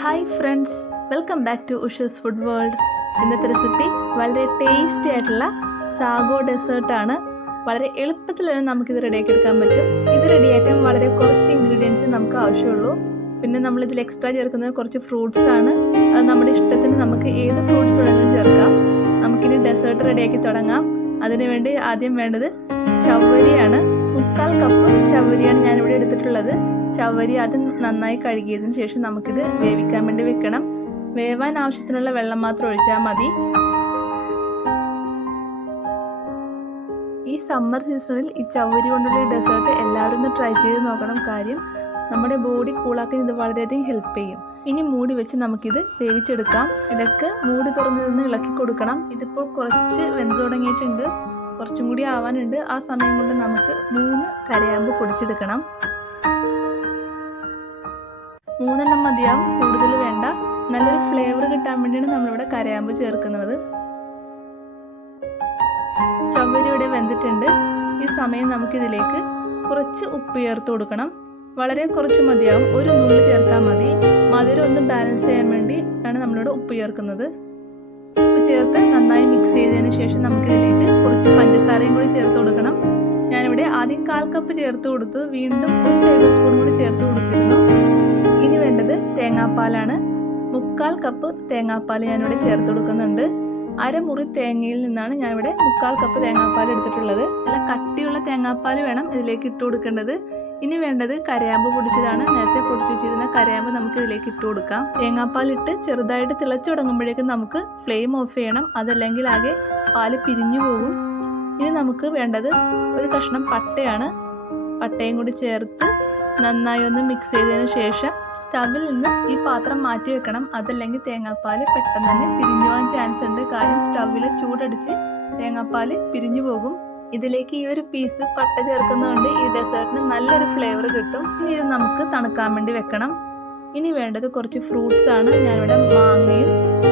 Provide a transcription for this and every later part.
Hi friends, welcome back to Ushas food world. ഇന്നത്തെ recipe വളരെ tasty ആയിട്ടുള്ള സാഗോ ഡെസേർട്ടാണ്. വളരെ എളുപ്പത്തിൽ തന്നെ നമുക്കിത് റെഡിയാക്കി എടുക്കാൻ പറ്റും. ഇത് റെഡിയാക്കാൻ വളരെ കുറച്ച് ഇൻഗ്രീഡിയൻസ് നമുക്ക് ആവശ്യമുള്ളൂ. പിന്നെ നമ്മളിതിൽ എക്സ്ട്രാ ചേർക്കുന്നത് കുറച്ച് ഫ്രൂട്ട്സ് ആണ്. അത് നമ്മുടെ ഇഷ്ടത്തിന് നമുക്ക് ഏത് ഫ്രൂട്ട്സ് വേണമെങ്കിലും ചേർക്കാം. നമുക്കിനി ഡെസേർട്ട് റെഡിയാക്കി തുടങ്ങാം. അതിനുവേണ്ടി ആദ്യം വേണ്ടത് ചവ്വരിയാണ്. 3/4 കപ്പ് ചവ്വരിയാണ് ഞാനിവിടെ എടുത്തിട്ടുള്ളത്. ചവ്വരി അത് നന്നായി കഴുകിയതിന് ശേഷം നമുക്കിത് വേവിക്കാൻ വേണ്ടി വെക്കണം. വേവാൻ ആവശ്യത്തിനുള്ള വെള്ളം മാത്രം ഒഴിച്ചാൽ മതി. ഈ സമ്മർ സീസണിൽ ഈ ചവ്വരി കൊണ്ടുള്ള ഡെസേർട്ട് എല്ലാവരും ഒന്ന് ട്രൈ ചെയ്ത് നോക്കണം. കാര്യം നമ്മുടെ ബോഡി കൂളാക്കാൻ ഇത് വളരെയധികം ഹെൽപ്പ് ചെയ്യും. ഇനി മൂടി വെച്ച് നമുക്കിത് വേവിച്ചെടുക്കാം. ഇടയ്ക്ക് മൂടി തുറന്നു നിന്ന് ഇളക്കി കൊടുക്കണം. ഇതിപ്പോൾ കുറച്ച് വെന്ത് തുടങ്ങിയിട്ടുണ്ട്, കുറച്ചും കൂടി ആവാനുണ്ട്. ആ സമയം കൊണ്ട് നമുക്ക് 3 കരയാമ്പ് പൊടിച്ചെടുക്കണം. 3 മതിയാവും, കൂടുതൽ വേണ്ട. നല്ലൊരു ഫ്ലേവർ കിട്ടാൻ വേണ്ടിയാണ് നമ്മളിവിടെ കരയാമ്പ് ചേർക്കുന്നത്. ചവ്വരി ഇവിടെ വെന്തിട്ടുണ്ട്. ഈ സമയം നമുക്കിതിലേക്ക് കുറച്ച് ഉപ്പ് ചേർത്ത് കൊടുക്കണം. വളരെ കുറച്ച് മതിയാവും, ഒരു നുള്ള് ചേർത്താൽ മതി. മധുരം ഒന്ന് ബാലൻസ് ചെയ്യാൻ വേണ്ടി ആണ് നമ്മളിവിടെ ഉപ്പ് ചേർക്കുന്നത്. ഉപ്പ് ചേർത്ത് നന്നായി മിക്സ് ചെയ്തതിന് ശേഷം നമുക്കിതിലേക്ക് കുറച്ച് പഞ്ചസാരയും കൂടി ചേർത്ത് കൊടുക്കണം. ഞാനിവിടെ ആദ്യം 1/4 കപ്പ് ചേർത്ത് കൊടുത്തു, വീണ്ടും 1 ടേബിൾ സ്പൂൺ കൂടി ചേർത്ത് കൊടുത്തിരുന്നു. ഇനി വേണ്ടത് തേങ്ങാപ്പാലാണ്. 3/4 കപ്പ് തേങ്ങാപ്പാൽ ഞാനിവിടെ ചേർത്ത് കൊടുക്കുന്നുണ്ട്. അരമുറി തേങ്ങയിൽ നിന്നാണ് ഞാനിവിടെ 3/4 കപ്പ് തേങ്ങാപ്പാൽ എടുത്തിട്ടുള്ളത്. നല്ല കട്ടിയുള്ള തേങ്ങാപ്പാൽ വേണം ഇതിലേക്ക് ഇട്ട് കൊടുക്കേണ്ടത്. ഇനി വേണ്ടത് കരയാമ്പ് പൊടിച്ചതാണ്. നേരത്തെ പൊടിച്ചു വെച്ചിരുന്ന കരയാമ്പ് നമുക്ക് ഇതിലേക്ക് ഇട്ട് കൊടുക്കാം. തേങ്ങാപ്പാലിട്ട് ചെറുതായിട്ട് തിളച്ചു തുടങ്ങുമ്പോഴേക്കും നമുക്ക് ഫ്ലെയിം ഓഫ് ചെയ്യണം, അതല്ലെങ്കിൽ ആകെ പാല് പിരിഞ്ഞു പോകും. ഇനി നമുക്ക് വേണ്ടത് ഒരു കഷ്ണം പട്ടയാണ്. പട്ടയും കൂടി ചേർത്ത് നന്നായി ഒന്ന് മിക്സ് ചെയ്തതിന് ശേഷം സ്റ്റവിൽ നിന്ന് ഈ പാത്രം മാറ്റി വെക്കണം. അതല്ലെങ്കിൽ തേങ്ങാപ്പാൽ പെട്ടെന്ന് തന്നെ പിരിഞ്ഞു പോകാൻ ചാൻസ് ഉണ്ട്. കാര്യം സ്റ്റവിൽ ചൂടടിച്ച് തേങ്ങാപ്പാൽ പിരിഞ്ഞു പോകും. ഇതിലേക്ക് ഈ ഒരു പീസ് പട്ട ചേർക്കുന്നതുകൊണ്ട് ഈ ഡെസേർട്ടിന് നല്ലൊരു ഫ്ലേവർ കിട്ടും. ഇനി ഇത് നമുക്ക് തണുക്കാൻ വേണ്ടി വെക്കണം. ഇനി വേണ്ടത് കുറച്ച് ഫ്രൂട്ട്സ് ആണ്. ഞാനിവിടെ മാങ്ങയും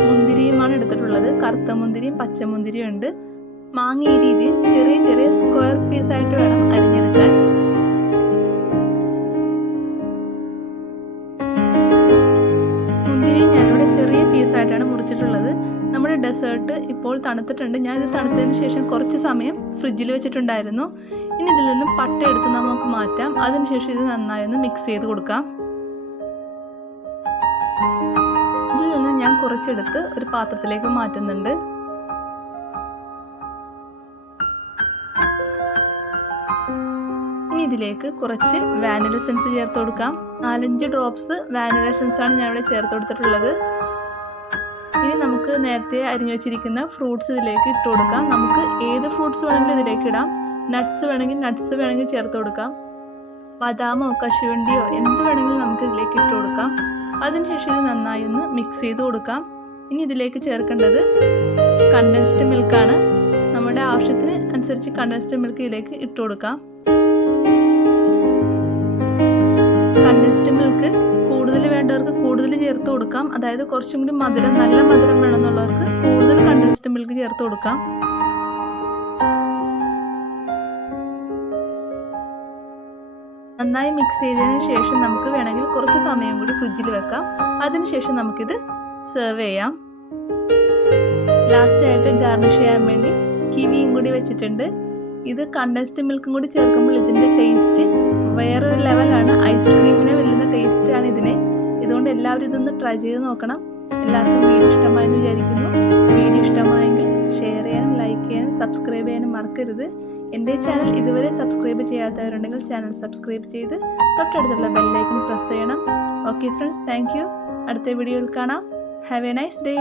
മുന്തിരിയുമാണ് എടുത്തിട്ടുള്ളത്. കറുത്ത മുന്തിരിയും പച്ചമുന്തിരിയും ഉണ്ട്. മാങ്ങ ഈ രീതിയിൽ ചെറിയ ചെറിയ സ്ക്വയർ പീസായിട്ട് വേണം അരിഞ്ഞെടുക്കാൻ. മുന്തിരി ഞാനിവിടെ ചെറിയ പീസായിട്ടാണ് മുറിച്ചിട്ടുള്ളത്. നമ്മുടെ ഡെസേർട്ട് ഇപ്പോൾ തണുത്തിട്ടുണ്ട്. ഞാൻ ഇത് തണുത്തതിന് ശേഷം കുറച്ച് സമയം ഫ്രിഡ്ജിൽ വെച്ചിട്ടുണ്ടായിരുന്നു. ഇനി ഇതിൽ നിന്നും പട്ട എടുത്ത് നമുക്ക് മാറ്റാം. അതിനുശേഷം ഇത് നന്നായി ഒന്ന് മിക്സ് ചെയ്ത് കൊടുക്കാം. ഇതിൽ നിന്ന് ഞാൻ കുറച്ചെടുത്ത് ഒരു പാത്രത്തിലേക്ക് മാറ്റുന്നുണ്ട്. ഇനി ഇതിലേക്ക് കുറച്ച് വാനില എസൻസ് ചേർത്ത് കൊടുക്കാം. 4-5 ഡ്രോപ്സ് വാനില എസൻസ് ആണ് ഞാനിവിടെ ചേർത്ത് കൊടുത്തിട്ടുള്ളത്. ഇനി നമുക്ക് നേരത്തെ അരിഞ്ഞു വെച്ചിരിക്കുന്ന ഫ്രൂട്ട്സ് ഇതിലേക്ക് ഇട്ട് കൊടുക്കാം. നമുക്ക് ഏത് ഫ്രൂട്ട്സ് വേണമെങ്കിലും ഇതിലേക്ക് ഇടാം. നട്ട്സ് വേണമെങ്കിൽ ചേർത്ത് കൊടുക്കാം. ബദാമോ കശുവണ്ടിയോ എന്ത് വേണമെങ്കിലും നമുക്ക് ഇതിലേക്ക് ഇട്ട് കൊടുക്കാം. അതിനുശേഷം ഇത് നന്നായി ഒന്ന് മിക്സ് ചെയ്ത് കൊടുക്കാം. ഇനി ഇതിലേക്ക് ചേർക്കേണ്ടത് കണ്ടൻസ്ഡ് മിൽക്കാണ്. നമ്മുടെ ആവശ്യത്തിന് അനുസരിച്ച് കണ്ടൻസ്ഡ് മിൽക്ക് ഇതിലേക്ക് ഇട്ട് കൊടുക്കാം. കണ്ടൻസ്ഡ് മിൽക്ക് കൂടുതൽ വേണ്ടവർക്ക് കൂടുതൽ ചേർത്ത് കൊടുക്കാം. അതായത് കുറച്ചും കൂടി നല്ല മധുരം വേണമെന്നുള്ളവർക്ക് കൂടുതൽ കണ്ടൻസ്ഡ് മിൽക്ക് ചേർത്ത് കൊടുക്കാം. നന്നായി മിക്സ് ചെയ്തതിന് ശേഷം നമുക്ക് വേണമെങ്കിൽ കുറച്ച് സമയം കൂടി ഫ്രിഡ്ജിൽ വെക്കാം. അതിനുശേഷം നമുക്കിത് സെർവ് ചെയ്യാം. ലാസ്റ്റായിട്ട് ഗാർണിഷ് ചെയ്യാൻ വേണ്ടി കിവിയും കൂടി വെച്ചിട്ടുണ്ട്. ഇത് കണ്ടൻസ്ഡ് മിൽക്കും കൂടി ചേർക്കുമ്പോൾ ഇതിൻ്റെ ടേസ്റ്റ് വേറൊരു ലെവലാണ്. ഐസ്ക്രീമിനെ വെല്ലുന്ന ടേസ്റ്റാണ് ഇതിന്. ഇതുകൊണ്ട് എല്ലാവരും ഇതൊന്ന് ട്രൈ ചെയ്ത് നോക്കണം. എല്ലാവർക്കും വീഡിയോ ഇഷ്ടമായെന്ന് വിചാരിക്കുന്നു. വീഡിയോ ഇഷ്ടമായെങ്കിൽ ഷെയർ ചെയ്യാനും ലൈക്ക് ചെയ്യാനും സബ്സ്ക്രൈബ് ചെയ്യാനും മറക്കരുത്. എൻ്റെ ചാനൽ ഇതുവരെ സബ്സ്ക്രൈബ് ചെയ്യാത്തവരുണ്ടെങ്കിൽ ചാനൽ സബ്സ്ക്രൈബ് ചെയ്ത് തൊട്ടടുത്തുള്ള ബെല്ലൈക്കൺ പ്രസ് ചെയ്യണം. Okay friends, thank you. അടുത്ത വീഡിയോയിൽ കാണാം. Have A nice day.